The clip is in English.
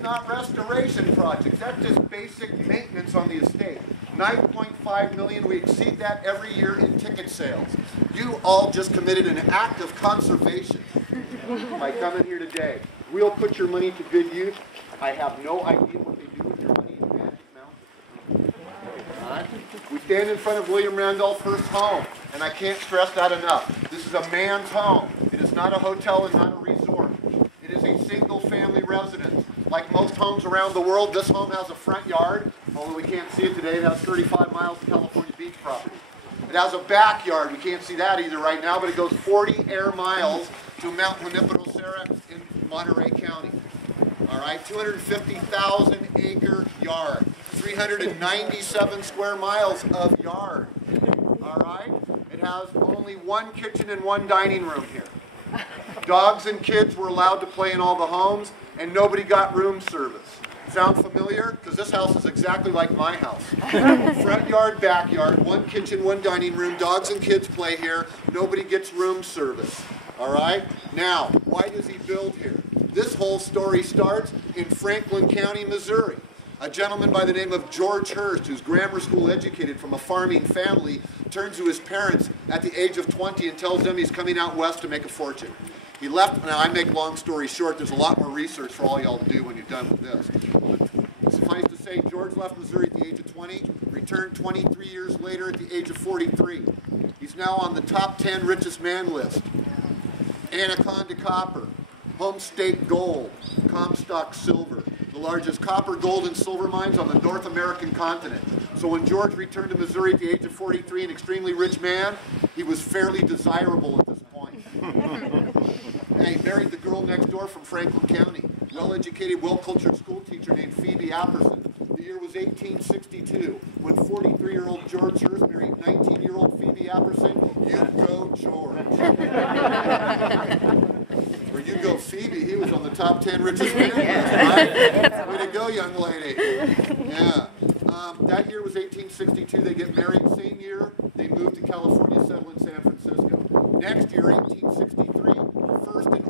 not restoration projects. That's just basic maintenance on the estate. 9.5 million, we exceed that every year in ticket sales. You all just committed an act of conservation by coming here today. We'll put your money to good use. I have no idea what they do with your money in Magic Mountain. Right? We stand in front of William Randolph Hearst's home, and I can't stress that enough. This is a man's home. It is not a hotel and not a resort. It is a single-family residence. Like most homes around the world, this home has a front yard, although we can't see it today. It has 35 miles of California beach property. It has a backyard. We can't see that either right now, but it goes 40 air miles to Mount Junipero in Monterey County. All right, 250,000 acre yard, 397 square miles of yard. All right, it has only one kitchen and one dining room here. Dogs and kids were allowed to play in all the homes, and nobody got room service. Sound familiar? Because this house is exactly like my house. Front yard, backyard, one kitchen, one dining room, dogs and kids play here, nobody gets room service. All right? Now, why does he build here? This whole story starts in Franklin County, Missouri. A gentleman by the name of George Hearst, who's grammar school educated from a farming family, turns to his parents at the age of 20 and tells them he's coming out west to make a fortune. He left. Now, I make long story short. There's a lot more research for all y'all to do when you're done with this. But suffice to say, George left Missouri at the age of 20, returned 23 years later at the age of 43. He's now on the top 10 richest man list. Anaconda Copper, Homestake Gold, Comstock Silver, the largest copper, gold, and silver mines on the North American continent. So when George returned to Missouri at the age of 43, an extremely rich man, he was fairly desirable at this point. And he married the girl next door from Franklin County, well-educated, well-cultured school teacher named Phoebe Apperson. The year was 1862, when 43-year-old George Hearst married 19-year-old Phoebe Apperson. You go, George. Or you go, Phoebe. He was on the top 10 richest men list, right? Way to go, young lady. Yeah. That year was 1862. They get married. Same year, they moved to California, settle in San Francisco. Next year, 1863, first and